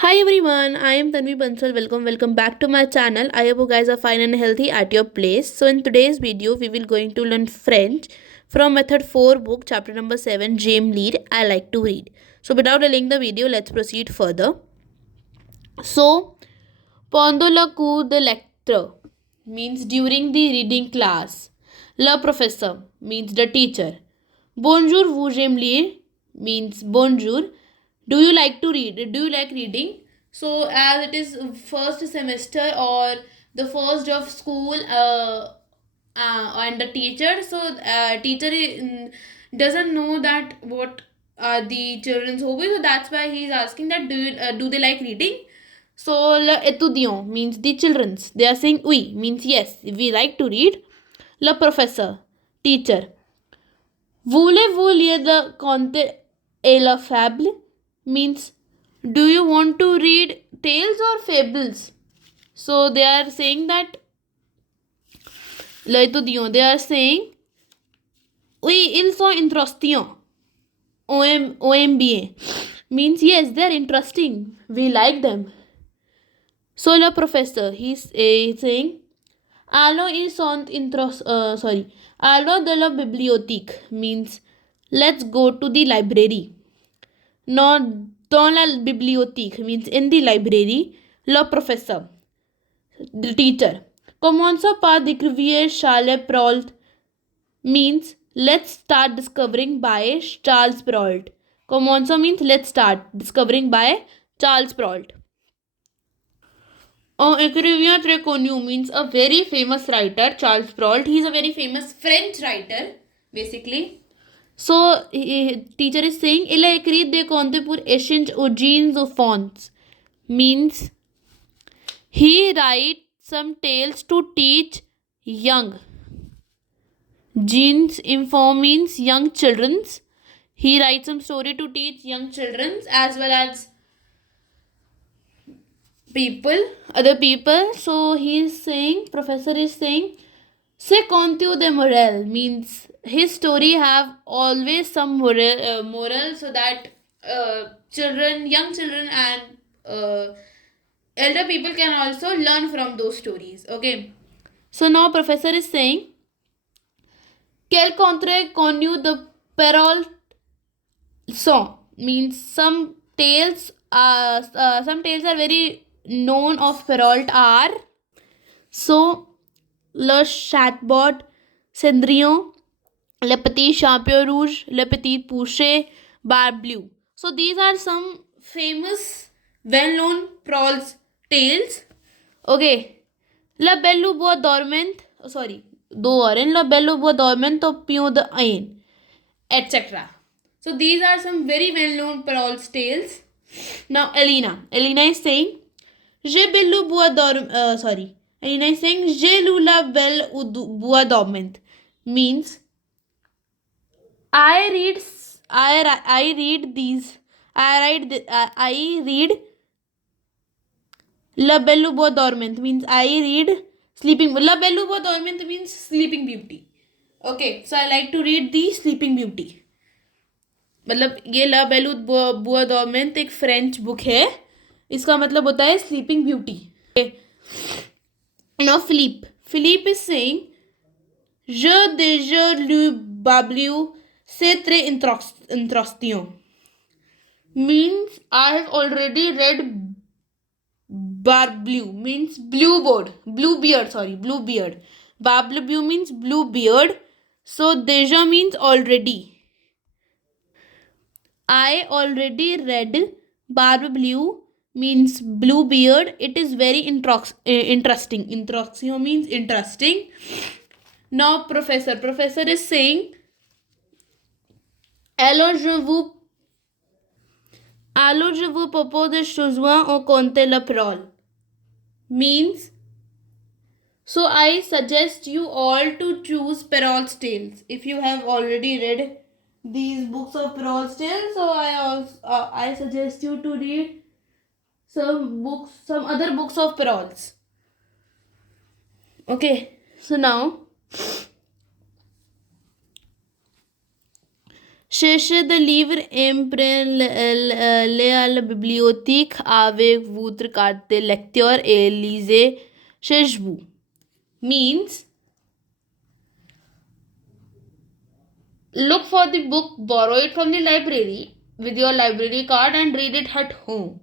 Hi everyone, I am Tanvi Bansal. Welcome back to my channel. I hope you guys are fine and healthy at your place. So in today's video, we will going to learn French from Method 4 book, chapter number 7, J'aime lire, I like to read. So without delaying the video, let's proceed further. So, pendant le cours de lecture means during the reading class. Le professeur means the teacher. Bonjour, vous j'aime lire means bonjour. Do you like to read? Do you like reading? So, as it is first semester or the first of school, and the teacher, so teacher doesn't know that what are the children's hobbies, so that's why he is asking that do they like reading. So le étudiant means the children's. They are saying oui means yes, we like to read. Le professeur, teacher. Voulez-vous lire the conte et la fable means do you want to read tales or fables? So they are saying that le étudiant, they are saying oui, ils sont intéressants. OMBA means yes, they are interesting. We like them. So le professor, he's saying allons ils sont sorry. Allons de la bibliothèque means let's go to the library. No, dans la bibliothèque means in the library. Le professeur, the teacher. Commençons par découvrir Charles Perrault means let's start discovering by Charles Perrault. Commençons means let's start discovering by Charles Perrault. Écrivain très connu means a very famous writer, Charles Perrault. He is a very famous French writer, basically. So, teacher is saying, il a écrit des contes pour échange aux jeans ou fonts. Means, he writes some tales to teach young. Jeans inform means young children's. He writes some story to teach young children's as well as other people. So he is saying, professor is saying, c'est conte de moral means his story have always some moral so that young children and elder people can also learn from those stories. Okay. So now professor is saying, quel contre connu de Perrault song means some tales are very known of Perrault are so Le Chatbot, Cendrillon, Le Petit Champion Rouge, Le Petit Pouchet, Barbe Bleu. So these are some famous well-known Perrault's tales. Okay. La Belle au Bois dormant, sorry, दो और हैं, La Belle au Bois dormant au Pion de Ain, etc. So these are some very well-known Perrault's tales. Now Elena is saying, J'ai bellu bois sorry. Elena is saying, J'ai lu la belle bois dormant. Means, I read, I read these, I read La Belle Bois dormant. Means, I read sleeping, La Belle Bois dormant means sleeping beauty. Okay, so I like to read the sleeping beauty. मतलब ये ला बेलू बुआ dormant एक French book है. इसका मतलब होता है sleeping beauty. Now Philippe is saying, je déjà lu Babliu, c'est très intéressant. Means I have already read Barbleu means bluebeard. Barbleu means bluebeard. So déjà means already. I already read Barbe Blue means Bluebeard. It is very interesting. Introxio means interesting. Now professor is saying, alors je vous propose de choisir au conte le prol. Means, so I suggest you all to choose Perrault's tales. If you have already read these books of Perrault's tales, so I suggest you to read some other books of Perrault's. Okay, so now Cherchez de livres empruntez-les à la bibliothèque avec votre carte de lecteur et lisez chez vous. Means look for the book, borrow it from the library with your library card and read it at home.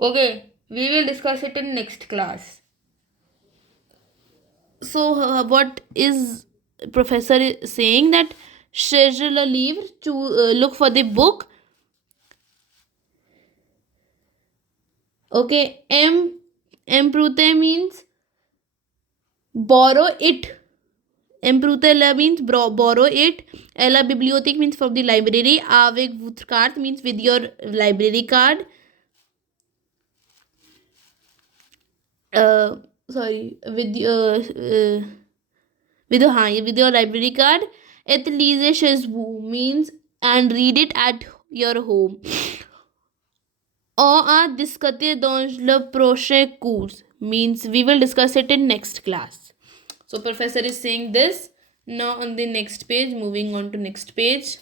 Okay, we will discuss it in next class. So, what is professor saying that schedule a livre to look for the book. Okay, emprunter means borrow it. Emprunter means borrow it. La bibliothèque means from the library. Avec votre carte means with your library card. Sorry, with your library card. Et lisez chez vous means and read it at your home. On a discuté dans le prochain cours means we will discuss it in next class. So professor is saying this. Now on the next page, moving on to next page.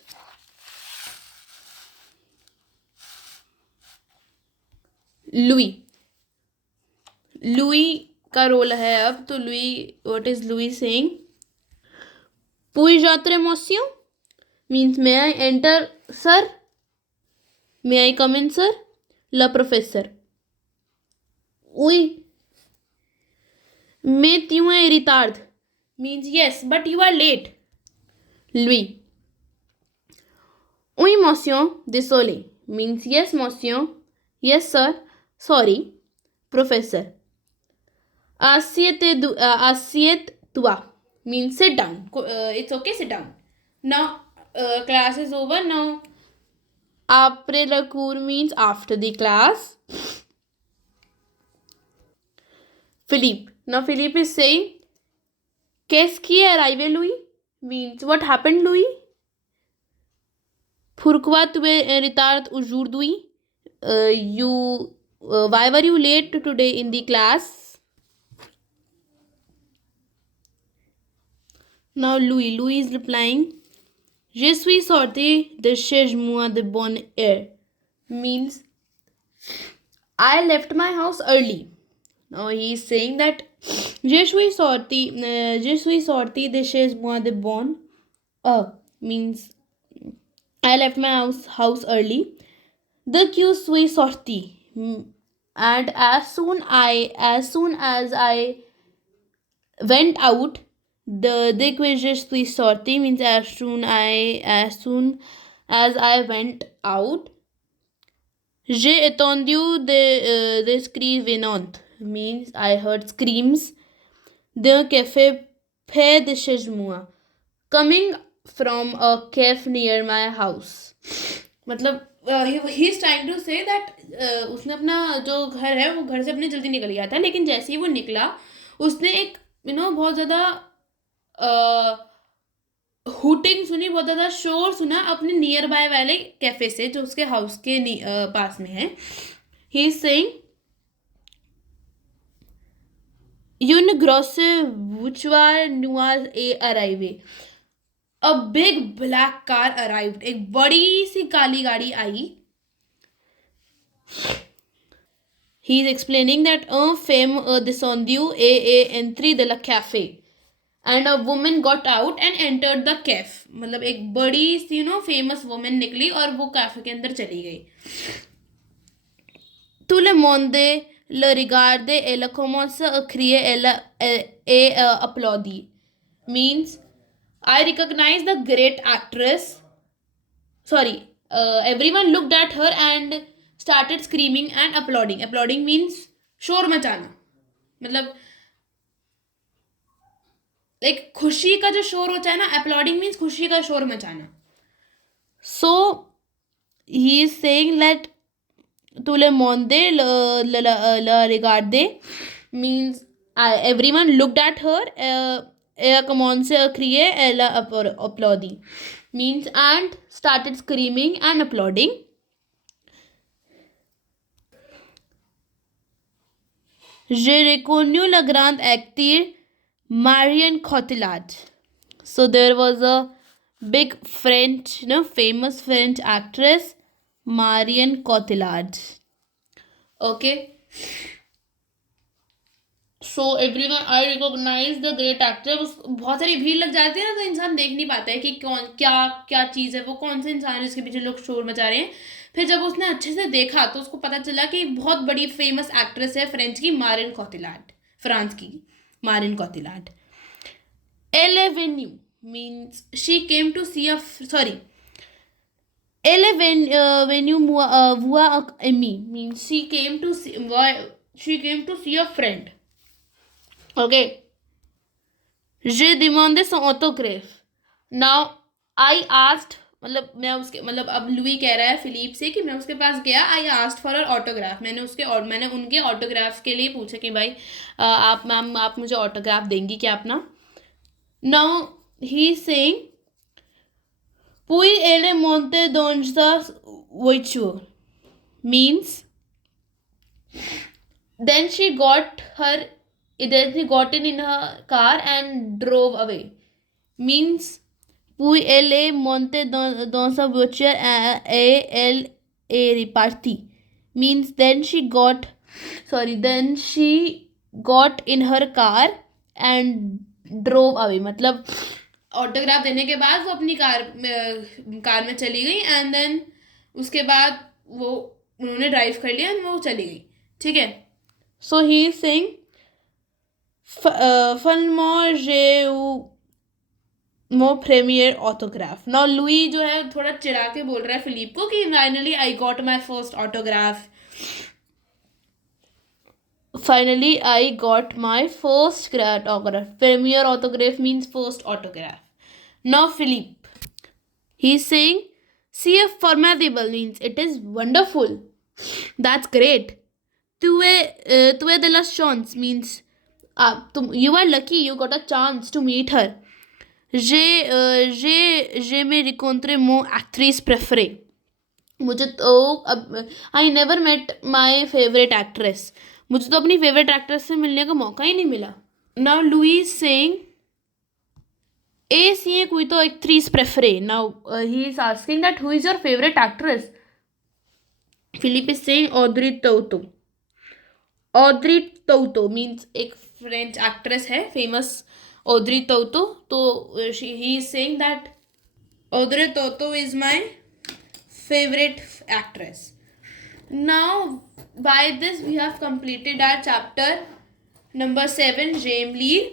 Louis. Louis का role है अब तो Louis, what is Louis saying? Puis j'entre monsieur means may I enter sir? May I come in sir? Le professeur. Oui. Mais tu es retard means yes, but you are late. Louis. Oui, monsieur, désolé means yes, monsieur. Yes, sir. Sorry. Professor. Assied-toi means sit down. It's okay, sit down. Now, class is over. Now, après le cours means after the class. Philippe. Now, Philippe is saying, qu'est-ce qui est arrivé, Louis? Means, what happened, Louis? Pourquoi tu es en retard aujourd'hui? Why were you late today in the class? Now Louis is replying, Je suis sorti de chez moi de bonne heure. Means, I left my house early. Now he is saying that Je suis sorti de chez moi de bonne heure. Means, I left my house early. De que suis sorti. And as soon as I went out, de que je suis sorti means as soon as I went out. J'ai entendu des cris venant means I heard screams d'un café près de chez moi coming from a cafe near my house. मतलब ही is trying to say that उसने अपना जो घर है वो घर से अपने जल्दी निकल गया था, लेकिन जैसे ही वो निकला उसने एक बहुत ज़्यादा हुटिंग सुनी, बहुत ज़्यादा शोर सुना अपने नियर बाय वाले कैफे से जो उसके हाउस के पास में है. ही is saying une grosse voiture noire est arrivée. A big black car arrived. एक बड़ी सी काली गाड़ी आई. He is explaining that un femme descendu et entrée de la café. And a woman got out and entered the cafe. मतलब एक बड़ी सी famous woman निकली और वो cafe के अंदर चली गई. Tout le monde le regardait et elle commence à crier et applaudit. Means, I recognize the great actress. Sorry, everyone looked at her and started screaming and applauding. Applauding means शोर मचाना. मतलब like खुशी का जो शोर होता है ना, applauding means खुशी का शोर मचाना. So he is saying that tout le monde la regardait means everyone looked at her. Elle commence à crier, elle a applaudi means and started screaming and applauding. J'ai reconnu la grande actrice Marion Cotillard. So there was a big French, famous French actress Marion Cotillard. Okay, so everyone I recognize the great actor. बहुत सारी भीड़ लग जाती है ना, तो इंसान देख नहीं पाता है कि कौन क्या क्या चीज़ है, वो कौन से इंसान है जिसके पीछे लोग शोर मचा रहे हैं. फिर जब उसने अच्छे से देखा तो उसको पता चला कि बहुत बड़ी फेमस एक्ट्रेस है फ्रेंच की, मारिन कॉटिलार्ड. फ्रांस की मारिन कॉटिलार्ड. एले वेन्यू means she came to see a sorry एले वेन्यू वुआ एमी means she came to see a friend. Okay. J'ai demandé son autographe. Now I asked, मतलब मैं उसके मतलब अब लुई कह रहा है फिलीप से कि मैं उसके पास गया. I asked for autograph. मैंने उनके ऑटोग्राफ के लिए पूछा कि भाई आप मैम आप मुझे ऑटोग्राफ देंगी क्या अपना. नाउ ही सेइंग पुई एले मोंटे डोंजा वोइचुर means then she got in her car and drove away. Means puis elle est montée dans sa voiture et elle est repartie. Means then she got in her car and drove away. मतलब autograph देने के बाद वो अपनी car में चली गई and then उसके बाद वो उन्होंने ड्राइव कर लिया एंड वो चली गई. ठीक है. सो ही इज सेइंग फनमोर जे मो प्रीमियर ऑटोग्राफ. नाउ लुई जो है थोड़ा चिढ़ा के बोल रहा है फिलीप को कि finally I got my first autograph. Finally, I got my first autograph. Premier autograph means first autograph. Now, Philippe. He's saying, see a formidable means it is wonderful. That's great. Tu es de la chance means you are lucky you got a chance to meet her. J'ai me rencontré mon actrice préférée. मुझे तो अब I never met my favourite actress. मुझे तो अपनी favourite actress से मिलने का मौका ही नहीं मिला. नाउ लुई सेइंग ए सी कोई तो एक्ट्रेस प्रेफरे. Now he is asking that who is your favourite actress. Philip is saying Audrey Tautou. Audrey Tautou means एक फ्रेंच एक्ट्रेस है फेमस ऑड्री टोटो. तो he is saying that Audrey Tautou is my favorite actress. Now by this we have completed our chapter number 7 जेम लीर.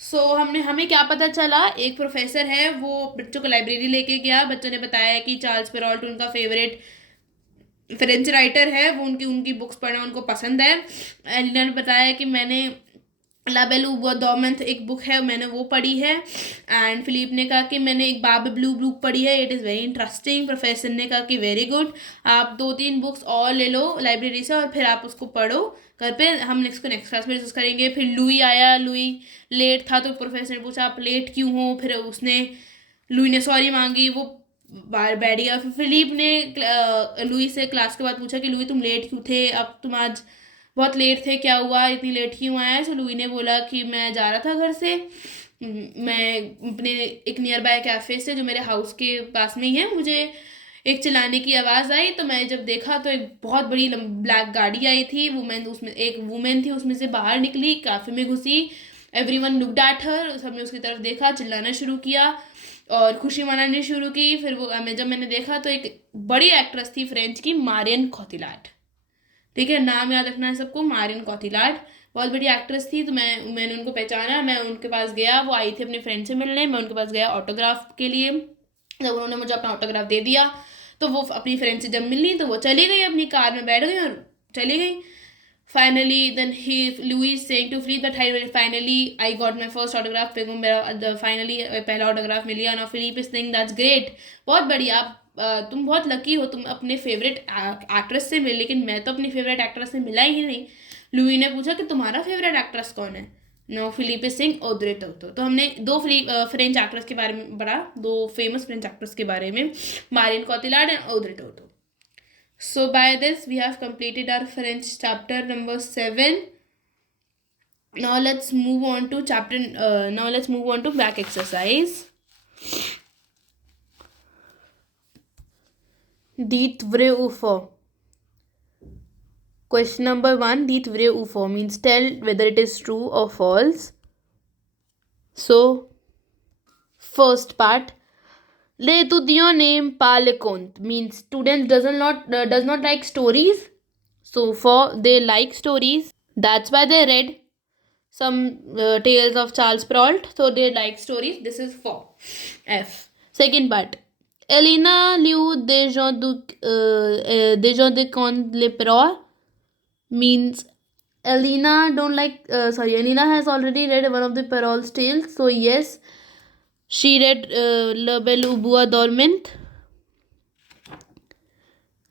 So हमें क्या पता चला. एक प्रोफेसर है वो बच्चों को लाइब्रेरी लेके गया. बच्चों ने बताया कि चार्ल्स पेरॉल्ट उनका फेवरेट फ्रेंच राइटर है. वो उनकी बुक्स पढ़ना उनको पसंद है. एलिना ने बताया कि मैंने ला बेलू डॉमेंथ एक बुक है मैंने वो पढ़ी है. एंड फिलीप ने कहा कि मैंने एक बाब ब्लू बुक पढ़ी है. It is very interesting. Professor ने कहा कि वेरी गुड. आप 2-3 बुक्स और ले लो लाइब्रेरी से और फिर आप उसको पढ़ो घर पे. हम नेक्स्ट क्लास में डिस्कस करेंगे. फिर लुई आया. लुई लेट था तो प्रोफेसर ने पूछा आप लेट क्यों हो. फिर लुई ने सॉरी मांगी. वो बाहर बैठ गया. फिर फिलीप ने लुई से क्लास के बाद पूछा कि लुई तुम लेट क्यों थे. अब तुम आज बहुत लेट थे. क्या हुआ इतनी लेट क्यों आया. सो लुई ने बोला कि मैं जा रहा था घर से. मैं अपने एक नियर बाय कैफ़े से जो मेरे हाउस के पास में ही है मुझे एक चिल्लाने की आवाज़ आई. तो मैं जब देखा तो एक बहुत बड़ी ब्लैक गाड़ी आई थी. उसमें एक वुमेन थी उसमें से बाहर निकली कैफ़े में घुसी. Everyone looked at her. सबने उसकी तरफ देखा चिल्लाना शुरू किया और खुशी मनानी शुरू की. फिर जब मैंने देखा तो एक बड़ी एक्ट्रेस थी फ्रेंच की, मारियन कॉटिलार्ड. ठीक है. नाम याद रखना है सबको. मारियन कॉटिलार्ड बहुत बड़ी एक्ट्रेस थी. तो मैंने उनको पहचाना. मैं उनके पास गया. वो आई थी अपने फ्रेंड से मिलने. मैं उनके पास गया ऑटोग्राफ के लिए. जब उन्होंने मुझे अपना ऑटोग्राफ दे दिया तो वो अपनी फ्रेंड से जब मिलनी तो वो चली गई. अपनी कार में बैठ गई और चली गई. Finally then Louis saying to Philip that finally I got my first autograph. मेरा फाइनली पहला ऑटोग्राफ मिल गया. Now Philip is saying that's great. बहुत बढ़िया. तुम बहुत लकी हो. तुम अपने फेवरेट एक्ट्रेस से मिले. लेकिन मैं तो अपनी फेवरेट एक्ट्रेस से मिला ही नहीं. लुई ने पूछा कि तुम्हारा फेवरेट एक्ट्रेस कौन है. नो फिलिप सिंह ऑड्रे टोटो. तो हमने 2 फ्रेंच एक्ट्रेस के बारे में पढ़ा. 2 फेमस फ्रेंच एक्ट्रेस के बारे में, Marion Cotillard and Audrey Tautou. So by this we have completed our French chapter number 7. Now let's move on to back exercise. Dit vrai ou faux? Question number 1, dit vrai ou faux means tell whether it is true or false. So, first part, l'étudiant n'aime pas les contes means students does not like stories. So, for they like stories. That's why they read some tales of Charles Perrault. So they like stories. This is for F. Second part. Elena Liu Dejon de Conte Le Perrault means Elena Elena has already read one of the Perrault's tales. So yes, she read La Belle au Bois Dormant.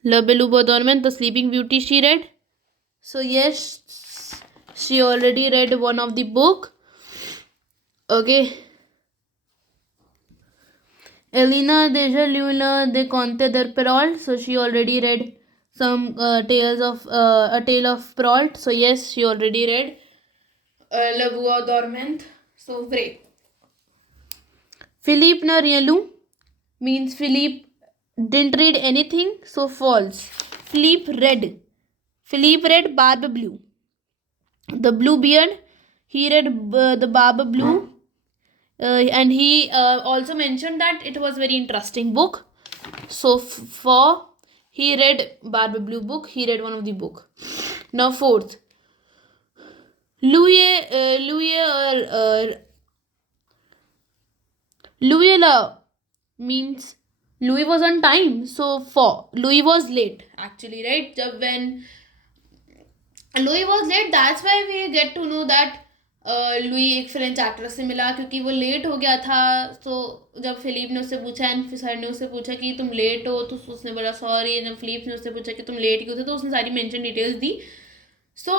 La Belle au Bois Dormant, The Sleeping Beauty she read. So yes, she already read one of the book. Okay. Elena Deja Luna de Conte de Perrault. So she already read some tales of a tale of Perrault. So yes, she already read Le Bois Dormant. So great. Philippe Narielu means Philippe didn't read anything. So false. Philippe read Barbe Blue. The Blue Beard. He read the Barbe Blue. And he also mentioned that it was very interesting book. So for he read Barbe Blue book, he read one of the book. Now fourth, Louis La means Louis was on time. So for Louis was late actually, right? When Louis was late, that's why we get to know that Louis एक French actress से मिला क्योंकि वो late हो गया था. तो जब फिलिप ने उससे पूछा एंड सर ने उससे पूछा कि तुम लेट हो, तो उसने बोला सॉरी. जब फिलिप ने उससे पूछा कि तुम लेट क्यों थे, तो उसने सारी मेंशन डिटेल्स दी. So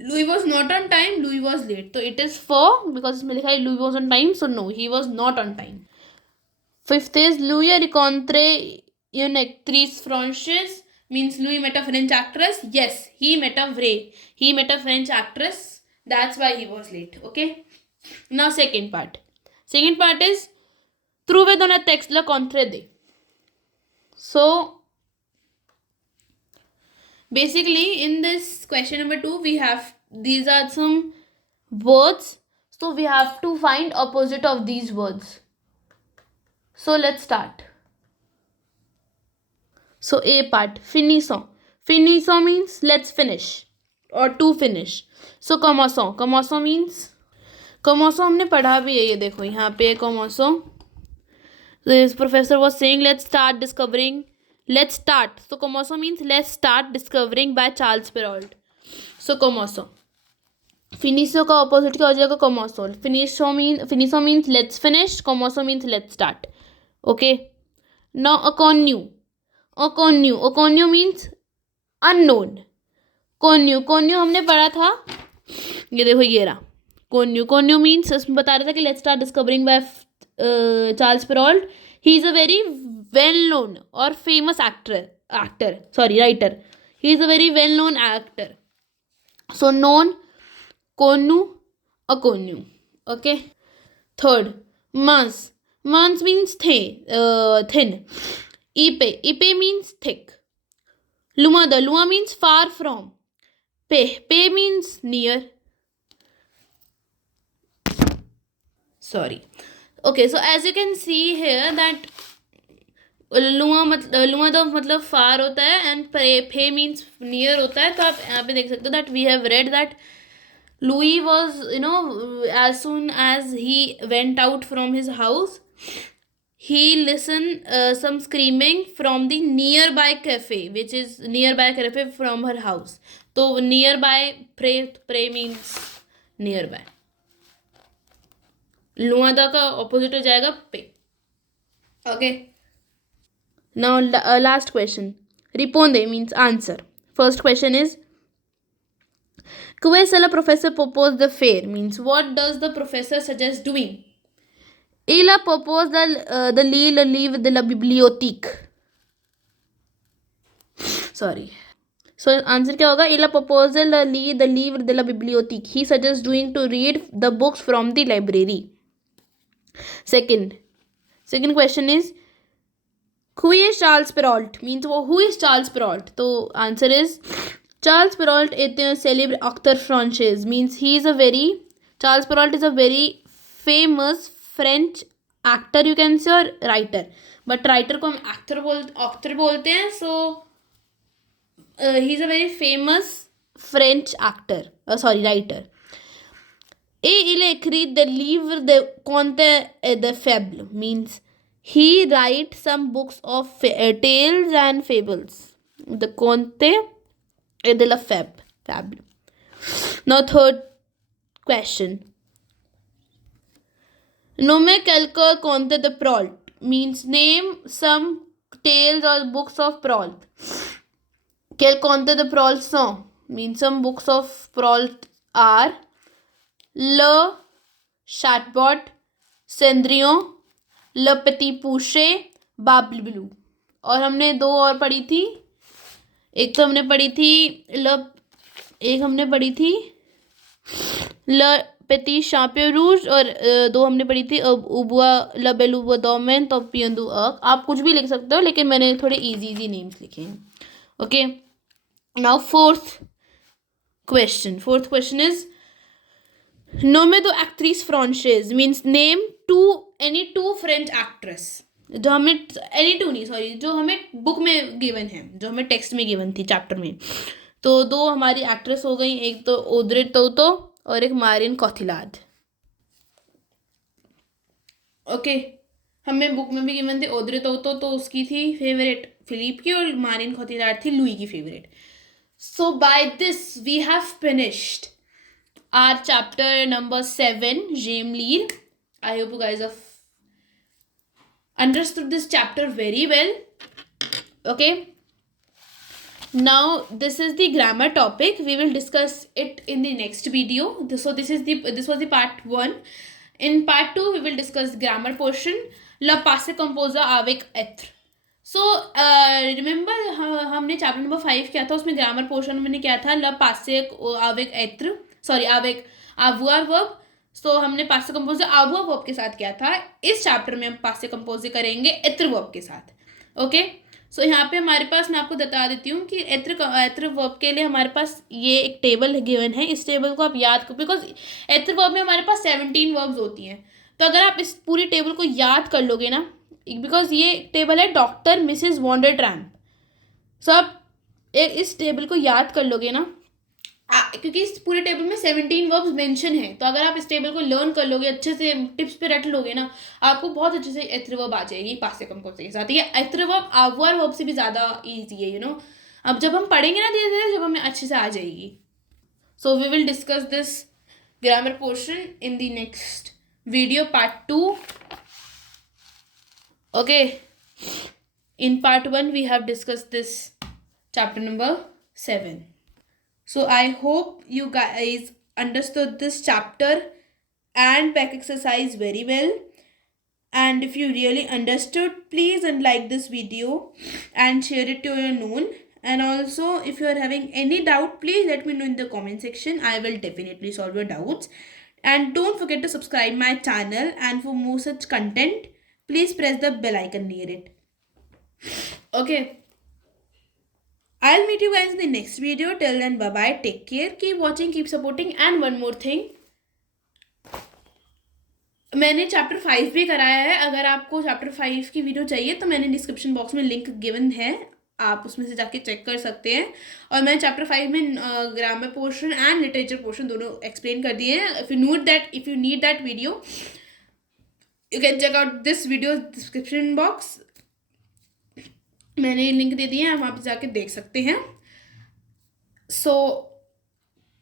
Louis was not on time, Louis was late. तो इट इज फॉर बिकॉज इसमें लिखा है Louis was on time. So no, he was not on time. Fifth is Louis रिकॉन्ट्रे इन एक्ट्रिस फ्रांसिस means Louis met a French actress. Yes, he met a French actress. That's why he was late. Okay. Now second part is trouver dans le texte le contraire. So basically in this question number 2 we have these are some words. So we have to find opposite of these words. So let's start. So A part, finissant. Finissant means let's finish or to finish. So commençons. Commençons means commençons हमने पढ़ा भी है. ये देखो यहाँ पे commençons. This professor was saying let's start discovering. Let's start. So commençons means let's start discovering by Charles Perrault. So commençons. Finissant का opposite क्या हो जाएगा? Commençons. Finissant means let's finish. Commençons means let's start. Okay. Now Oconnu means unknown. Connu हमने पढ़ा था. ये देखो ये रहा. Connu means इसमें बता रहा था कि let's start discovering by Charles Perrault. He is a very well known or famous writer. He is a very well known actor. So known, connu, Oconnu. Okay. Third, Mans means thin. Ipe means thick. Luma means far from. Pe means near. Sorry. Okay, so as you can see here that Luma तो मतलब फार होता है and पे means near होता है. तो आप यहाँ पे देख सकते हो that we have read that Louis was, as soon as he went out from his house, he listened some screaming from the nearby cafe, which is nearby cafe from her house. So nearby, pray means nearby. लुआदा का opposite हो जाएगा पे. Okay. Now last question. Riponde means answer. First question is Que la professor propose the fair means what does the professor suggest doing? Il a propose de lire le livre de la bibliothèque. Sorry. So answer क्या होगा? Il a propose de lire the livre de la bibliothèque. He suggests doing to read the books from the library. Second question is Who is Charles Perrault? Means who is Charles Perrault? तो answer is Charles Perrault est un célèbre acteur français. Means Charles Perrault is a very famous French actor you can say or writer. But writer को हम actor बोलते हैं. So he is a very famous French actor. Writer. Et il écrit des livres de contes et de fables. Means he writes some books of tales and fables. The conte et de la fable. Now third question. Nomme quelques contes de Perrault. Means name some tales or books of Perrault. Quels contes de Perrault sont? Means some books of Perrault are Le Chatbot, Cendrillon, Le Petit Pouchet, Babelou. और हमने दो और पढ़ी थी. एक हमने पढ़ी थी Le Petit Chapeau Rouge और दो हमने पढ़ी थी उबुआ Le Bel Domaine तो पियंदू अक. आप कुछ भी लिख सकते हो लेकिन मैंने थोड़े इजी नेम्स लिखे हैं. Okay, now fourth question is Nomme दो actrices françaises. Means name any two French actress. जो हमें जो हमें बुक में गिवन है, जो हमें टेक्स्ट में गिवन थी चैप्टर में. तो दो हमारी एक्ट्रेस हो गई, एक तो ऑड्रे टोटो और एक मारिन कोथिलार्ड. ओके, हमें बुक में भी गिवन थे ऑड्रे टोटो, तो उसकी थी फेवरेट फिलिप की और मारिन कोथिलार्ड थी लुई की favourite. So by this we have finished our chapter number 7, James Lear. I hope you guys have understood this chapter very well. Okay, now this is the grammar topic. We will discuss it in the next video. So this was the part 1. In part 2 we will discuss grammar portion. Le passé composé avec être. So remember हमने chapter number 5 किया था, उसमें grammar portion में क्या था? Le passé avec être, avec avoir verb. सो हमने पासे compose avoir verb के साथ किया था. इस चैप्टर में हम पासे कंपोज करेंगे être verb के साथ. ओके, सो यहाँ पे हमारे पास, मैं आपको बता देती हूँ कि être verb के लिए हमारे पास ये एक टेबल गिवन है. इस टेबल को आप याद करो, बिकॉज être verb में हमारे पास 17 वर्ब्स होती हैं. तो अगर आप इस पूरी टेबल को याद कर लोगे ना, बिकॉज ये टेबल है डॉक्टर मिसेस वॉन्डर ट्रैम्प. सो आप इस टेबल को याद कर लोगे ना, क्योंकि इस पूरे टेबल में 17 वर्ब्स मेंशन है. तो अगर आप इस टेबल को लर्न कर लोगे, अच्छे से टिप्स पे रट लोगे ना, आपको बहुत अच्छे से être verb आ जाएगी पासे कंपोज के साथ. ये être verb avoir verb से भी ज़्यादा ईजी है, अब जब हम पढ़ेंगे ना धीरे धीरे, जब हमें अच्छे से आ जाएगी. So we will discuss this grammar portion in the next video, part 2. Okay, in part 1 we have discuss this chapter number 7. So I hope you guys understood this chapter and back exercise very well. And if you really understood, please like this video and share it to your known. And also, if you are having any doubt, please let me know in the comment section. I will definitely solve your doubts. And don't forget to subscribe my channel. And for more such content, please press the bell icon near it. Okay. I'll meet you guys in the next video. Till then, bye bye. Take care. Keep watching. Keep supporting. And one more thing. मैंने chapter 5 भी कराया है. अगर आपको chapter 5 की video चाहिए तो मैंने डिस्क्रिप्शन बॉक्स में लिंक गिवन है, आप उसमें से जाके चेक कर सकते हैं. और मैंने चैप्टर 5 में grammar portion and literature portion दोनों एक्सप्लेन कर दिए हैं. If you need that video, you can check out this video description box. मैंने लिंक दे दिए हैं, आप वहाँ पे जाके देख सकते हैं. So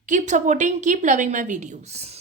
keep supporting, keep loving my videos.